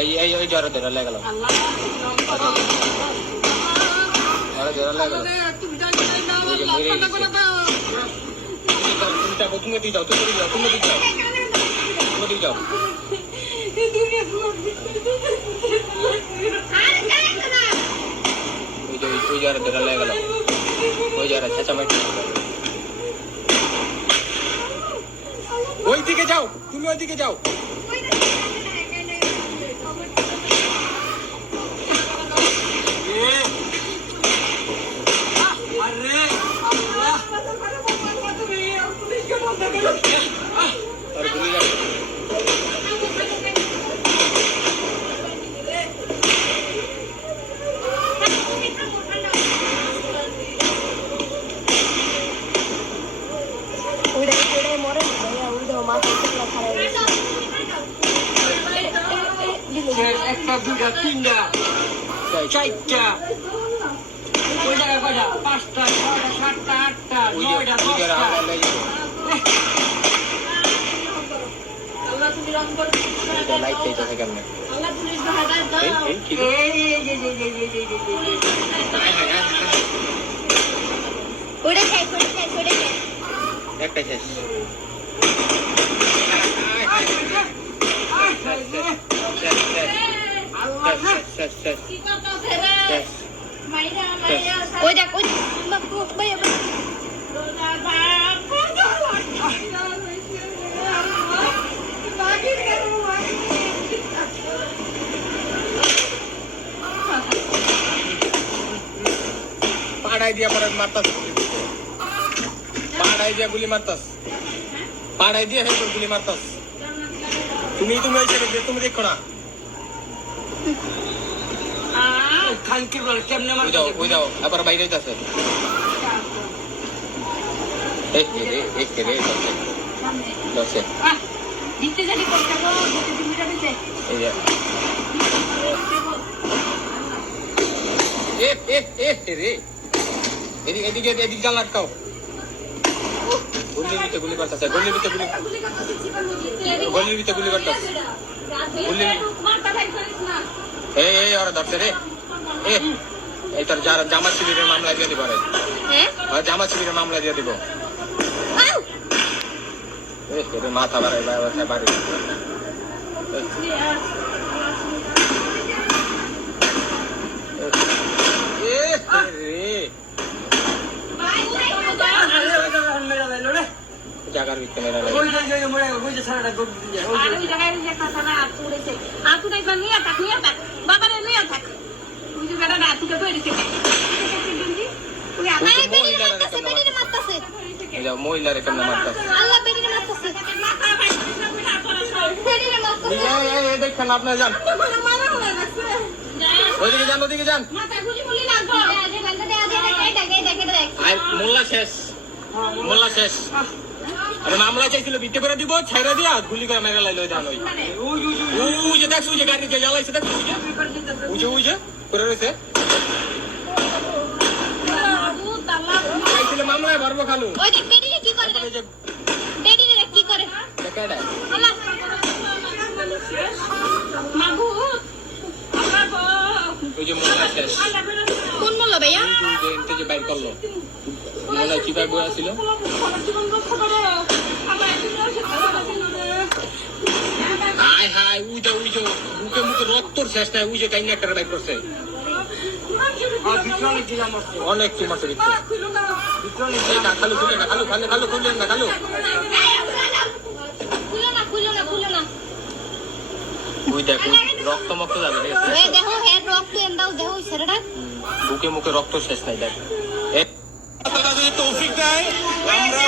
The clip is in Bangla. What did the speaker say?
এই জ্বর ধরে লেগেল তুমি দিয়ে যাও তুমি দিয়ে যাও ওই জ্বর ধরে লেগেল ওই জ্বর চেঁচামেচি ওই দিকে যাও তুমি ওই দিকে যাও একটা দুটা তিনটা চারটা ওই জায়গায় কয়টা 5টা 6টা 7টা 8টা 9টা 10টা আল্লাহ তুমি রং করো লাইট চাইতেছে কেমনে আল্লাহ পুলিশ বাহাদার দাও এই কি ওটা খাই একটা শেষ ওই দেখ ওই পাড়াই দিয়া পরে মারতাস পাড়াই দিয়া গুলি মারতাস পাড়াই দিয়া হেল্প গুলি মারতাস তুমি ওই ছেড়ে তুমি দেখো না খানকির বল কেমনে মার ওই যাও আবার বাইরে যাচ্ছে এই দশে দিতে জানি করতে গো দিতে মিটা দিতে এই যে রে এদিকে জাল আটকাও গলির ভিতরে গুলি করতেছে গলির ভিতরে গুলি করতেছে এই ওরা ধরছে রে এই তোর জামা শিবিরের মামলা দিয়ে দিব রে জামা শিবিরের মামলা দিয়ে দিব মাথা বাড়াই বাড়ি জায়গার ভিতরে মহিলার কেমন মারতাছে দেখেন আপনার যান ওইদিকে যান মোল্লা শেষ আরে মামলা চাইছিল বিটে করে দিব ছাইরা দিয়া গুলি করে মেরে লাইলো জান ওই যে দেখছ ওই যে গাড়ি জ্বালাইছে দেখ ওই যে করে রয়েছে চাইছিল মামলায় ভরবো খালু ওই দেখ বেডিরে কি করে বেডিরে কি করে কেডা আল্লাহ মাগু ওই যে মোল্লা শেষ কোন মোল্লা ভাইয়া ওই যে বাইর করলো মোল্লা কি ভাই বয়া ছিল হাই ওই যে মুখে রক্তর শেষ নাই ওই যে কাইনা একটা বাইক করছে অনেক কি মাসে খালু খুলে না খালু খুললেন না খালু ওই দেখো রক্ত মক্ত যাবে দেখো হেড রক্ত এন্দাও দেখো ছেড়েটা বুকে মুখে রক্ত শেষ নাই দেখ তৌফিক দেয় আমরা